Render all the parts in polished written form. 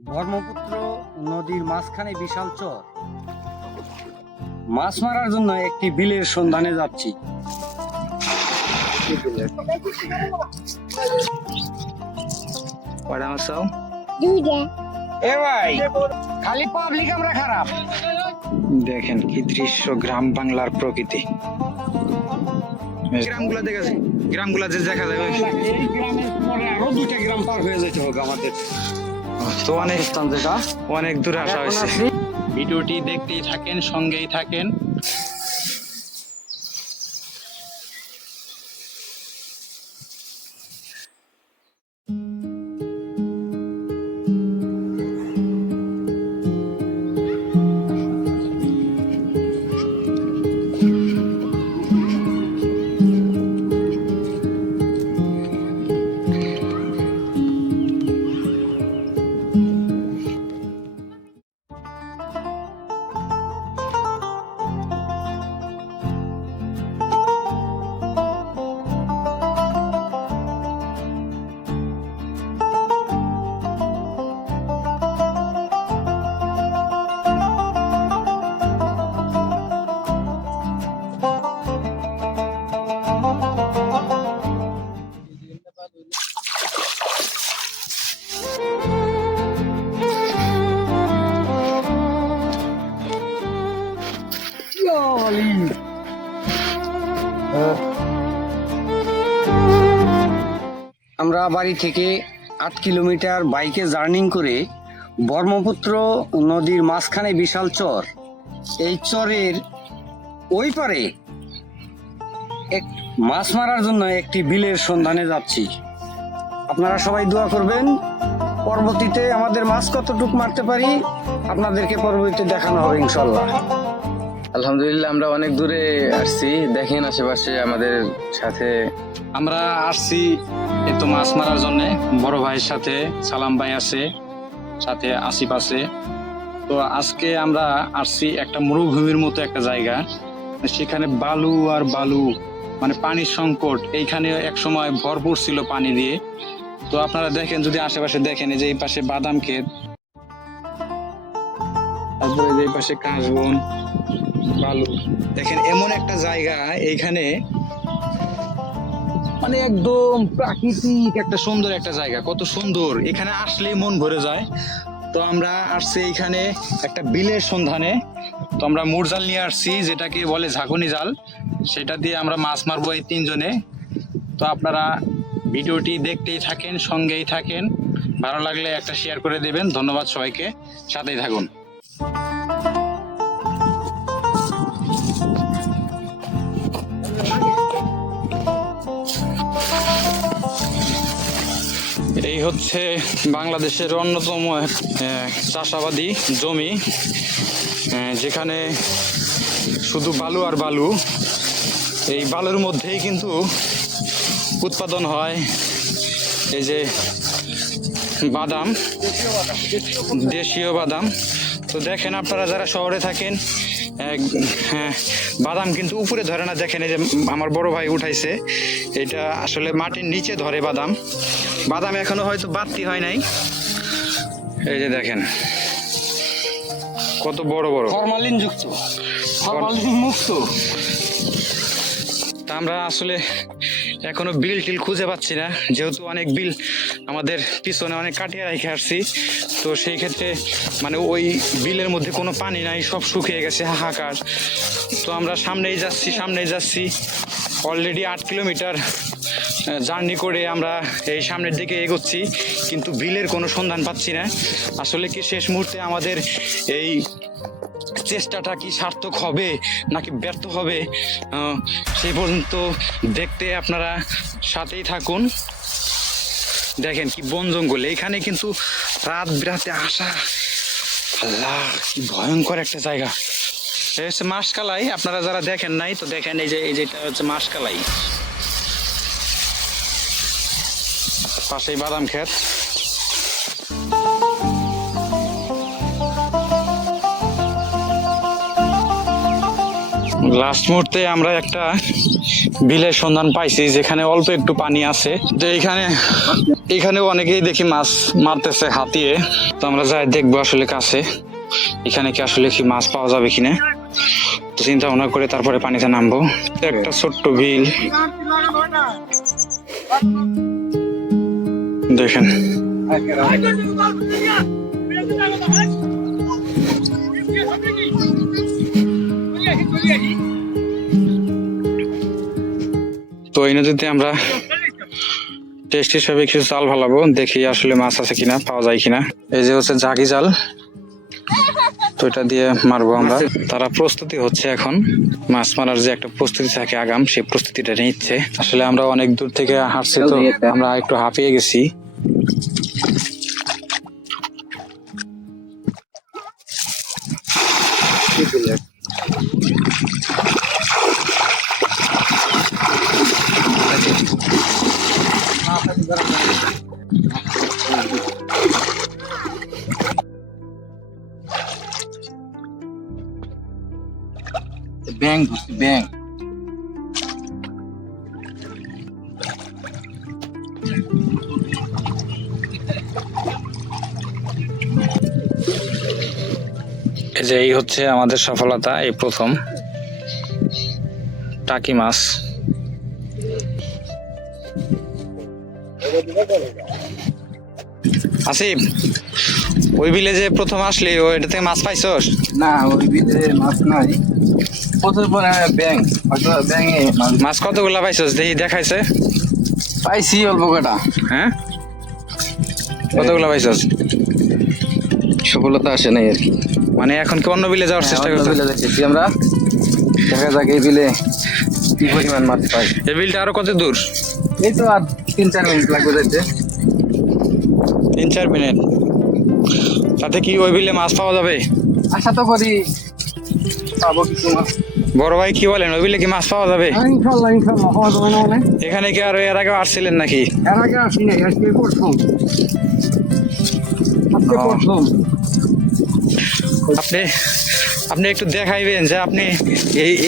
ব্রহ্মপুত্র নদীর মাঝখানে বিশাল চর। মাছ মারার জন্য একটি বিলের সন্ধানে যাচ্ছি। কয়টা মাছ চাও? এ ভাই, খালি পাবলিক আমরা খারাপ। দেখেন কি দৃশ্য, গ্রাম বাংলার প্রকৃতি। গ্রামগুলা দেখেছি, গ্রামগুলা যে দেখা যাবে এই গ্রামের পরে আরো দুইটা গ্রাম পার হয়ে যেতে হবে আমাদের। তো অনেক স্থান যেটা অনেক দূরে আসা এখন হয়েছে। আছি। ভিডিওটি দেখতেই থাকেন, সঙ্গেই থাকেন। আমরা বাড়ি থেকে 8 কিলোমিটার বাইকে জার্নিং করে ব্রহ্মপুত্র নদীর মাঝখানে বিশাল চর। এই চরের ওই পারে এক মাছ মারার জন্য একটি বিলের সন্ধানে যাচ্ছি। আপনারা সবাই দোয়া করবেন। পরবর্তীতে আমাদের মাছ কতটুকু মারতে পারি আপনাদেরকে পরবর্তীতে দেখানো হবে ইনশাল্লাহ। আলহামদুলিল্লাহ, আমরা অনেক দূরে আসছি। দেখেন আশেপাশে আমাদের সাথে আমরা আসছি এতো মাছ মারার জন্য। বড় ভাইয়ের সাথে সালাম ভাই আছে, সাথে আসিফ আছে। তো আজকে আমরা আসছি একটা মরুভূমির মতো একটা জায়গা, সেখানে বালু আর বালু, মানে পানির সংকট। এইখানে এক সময় ভরপুর ছিল পানি দিয়ে। তো আপনারা দেখেন, যদি আশেপাশে দেখেন, এই যে এই পাশে বাদাম ক্ষেত, তারপরে যে এই পাশে কাশবন, বালু। দেখেন এমন একটা জায়গা, এইখানে মানে একদম প্রাকৃতিক একটা সুন্দর একটা জায়গা। কত সুন্দর, এখানে আসলেই মন ভরে যায়। তো আমরা আসছি এইখানে একটা বিলের সন্ধানে। তো আমরা মুরজাল নিয়ে আসছি, যেটাকে বলে ঝাঁকুনি জাল। সেটা দিয়ে আমরা মাছ মারবো এই তিনজনে। তো আপনারা ভিডিওটি দেখতেই থাকেন, সঙ্গেই থাকেন। ভালো লাগলে একটা শেয়ার করে দেবেন। ধন্যবাদ সবাইকে, সাথেই থাকুন। এই হচ্ছে বাংলাদেশের অন্যতম চাষাবাদী জমি, যেখানে শুধু বালু আর বালু। এই বালুর মধ্যেই কিন্তু উৎপাদন হয় এই যে বাদাম, দেশীয় বাদাম। তো দেখেন, আপনারা যারা শহরে থাকেন, হ্যাঁ, বাদাম কিন্তু উপরে ধরে না। দেখেন এই যে আমার বড় ভাই উঠাইছে, এটা আসলে মাটির নিচে ধরে বাদাম। বাদাম এখনো হয়তো বাড়তি হয় নাই। এই যে দেখেন কত বড় বড়, ফরমালিন যুক্ত, ফরমালিন মুক্ত। তা আমরা আসলে এখনো বিল টিল খুঁজে পাচ্ছি না, যেহেতু অনেক বিল আমাদের পিছনে অনেক কাটিয়ে রেখে আসছি। তো সেই ক্ষেত্রে মানে ওই বিলের মধ্যে কোনো পানি নাই, সব শুকিয়ে গেছে, হাহাকার। তো আমরা সামনেই যাচ্ছি। অলরেডি 8 কিলোমিটার জার্নি করে আমরা এই সামনের দিকে এগোচ্ছি, কিন্তু বিলের কোনো সন্ধান পাচ্ছি না। আসলে কি শেষ মুহূর্তে আমাদের এই চেষ্টাটা কি সার্থক হবে নাকি ব্যর্থ হবে, সেই পর্যন্ত দেখতে আপনারা সাথেই থাকুন। দেখেন কি বন জঙ্গল, এইখানে কিন্তু রাত বিরাতে আসা, আল্লাহ কি ভয়ঙ্কর একটা জায়গা। এই হচ্ছে মাসকালাই। আপনারা যারা দেখেন নাই, তো দেখেন এই যেটা হচ্ছে মাসকালাই, পাশেই বাদাম ক্ষেত। লাস্ট মুহূর্তে আমরা একটা বিলের সন্ধান পাইছি যেখানে অল্প একটু পানি আছে। তো এখানেও অনেকেই দেখি মাছ মারতেছে হাতিয়ে। তো আমরা যাই দেখবো আসলে কাছে এখানে কি আসলে কি মাছ পাওয়া যাবে কিনা। তো চিন্তা ভাবনা করে তারপরে পানিতে নামবো। একটা ছোট্ট বিল দেখেন। তো এই নদীতে আমরা টেস্ট হিসাবে কিছু জাল ফালাবো, দেখি আসলে মাছ আছে কিনা, পাওয়া যায় কিনা। এই যে হচ্ছে ঝাঁকি জাল, তো এটা দিয়ে মারবো আমরা। তারা প্রস্তুতি হচ্ছে এখন, মাছ মারার যে একটা প্রস্তুতি থাকে আগাম, সেই প্রস্তুতিটা নিচ্ছে। আসলে আমরা অনেক দূর থেকে হাঁটছি, তো আমরা একটু হাঁপিয়ে গেছি। ব্যাং ব্যাং এই যে এই হচ্ছে আমাদের সফলতা, এই প্রথম টাকি মাছ। আসিফ, ওই বিলে যে প্রথম আসলি ওইটা থেকে মাছ পাইছস? না, ওই বিলে মাছ নাই, প্রচুর পরিমাণে ব্যাং। হয়তো ব্যাঙে মাছ কতগুলা পাইছস দেখি, দেখাইছে? পাইছি অল্প কটা। হ্যাঁ, কতগুলা পাইছস? সফলতা আসে নাই আর কি। মানে এখন কি অন্য বিলে যাওয়ার চেষ্টা করছিস? বিলে যাচ্ছি আমরা, দেখা যাক এই বিলে কি পরিমাণ মাছ পাই। এই বিলটা আরো কত দূর? এই তো আর 3-4 মিনিট লাগবে যেতে। 3-4 মিনিট। তাতে কি ওই বিলে মাছ পাওয়া যাবে? আশা তো করি পাবো কিছু মাছ। বড় ভাই কি বলেন, ওই বিলে কি মাছ পাওয়া যাবে? ইনশাল্লাহ ইনশাল্লাহ পাওয়া যাবে না মানে। এখানে কি আর এর আগে আসছিলেন নাকি? এর আগে আসি নাই, আজকে প্রথম। আজকে ও। প্রথম। আপনি একটু দেখাইবেন যে আপনি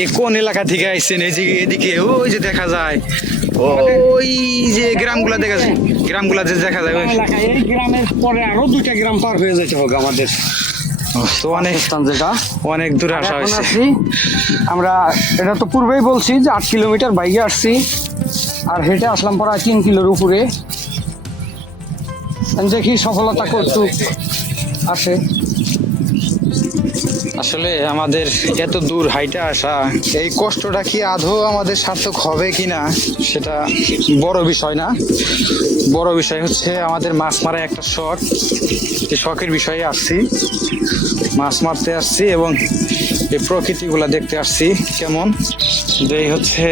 এই কোন এলাকা থেকে আইছেন? এদিকে ওই যে দেখা যায়, ওই যে গ্রামগুলা দেখা যায়, গ্রামগুলা যে দেখা যায় এলাকায় এই গ্রামের পরে আরো 2টা গ্রাম পার হয়ে যেতে হবে আমাদের। তো অনেক দূরে আসা এখন হয়েছে। আসছি আমরা, এটা তো পূর্বেই বলছি যে 8 কিলোমিটার বাইকে আসছি, আর হেঁটে আসলাম প্রায় 3 কিলোর উপরে। দেখি সফলতা করছুক আছে। আসলে আমাদের এত দূর হাইটে আসা, এই কষ্টটা কি আদৌ আমাদের সার্থক হবে কিনা সেটা বড় বিষয় না। বড় বিষয় হচ্ছে আমাদের মাছ মারা একটা শখ। এই শখের বিষয়ে আসছি, মাছ মারতে আসছি এবং এই প্রকৃতিগুলা দেখতে আসছি কেমন। এই হচ্ছে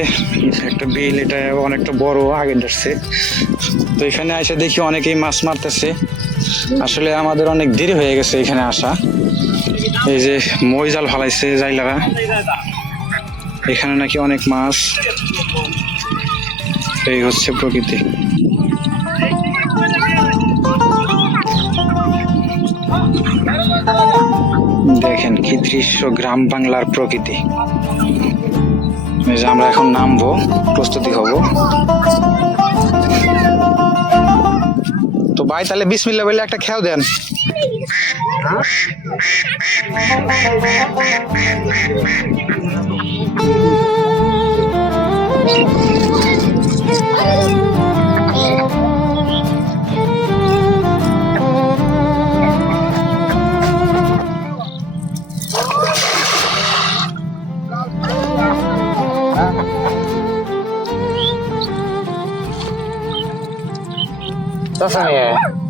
একটা বিল, এটা অনেকটা বড়, আগে আসছে। তো এখানে এসে দেখি অনেকেই মাছ মারতেছে। আসলে আমাদের অনেক দেরি হয়ে গেছে এখানে আসা। এই যে মই জাল ফালাইছে জাইলারা, এখানে নাকি অনেক মাছ। এই হচ্ছে প্রকৃতি। দেখেন কি দৃশ্য, গ্রাম বাংলার প্রকৃতি। এই যে আমরা এখন নামবো, প্রস্তুতি হব। তো ভাই তাহলে বিসমিল্লাহ বলে একটা খেয়াও দেন।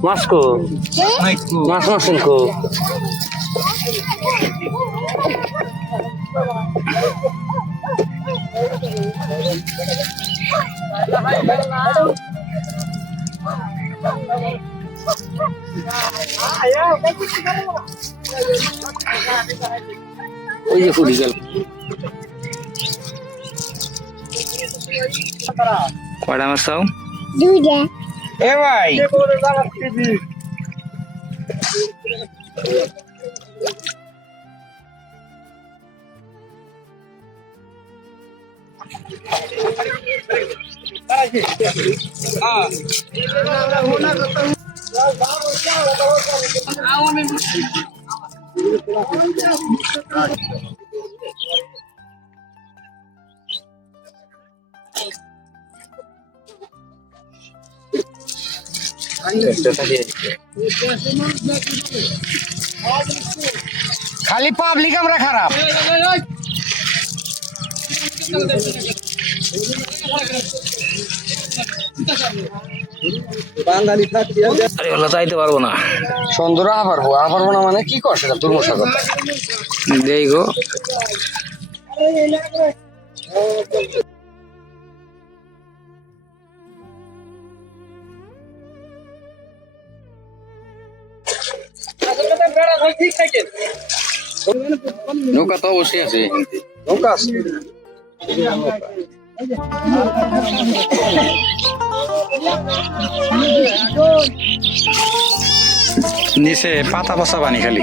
মাছ কো, মাছ মারছেন কো? ওই যে পুরি গেল। কয়টা মাছ চাও? 2টা। এ ভাই খালি পাবলিক আমরা খারাপ। আরে ওলা চাইতে পারবো না। সুন্দর পারবো না মানে কি করছে তোর মশা কথা? দেই গো। নৌকা তো অবশ্যই আছে। নৌকা আছে। নিচে পাতা পচা পানি খালি।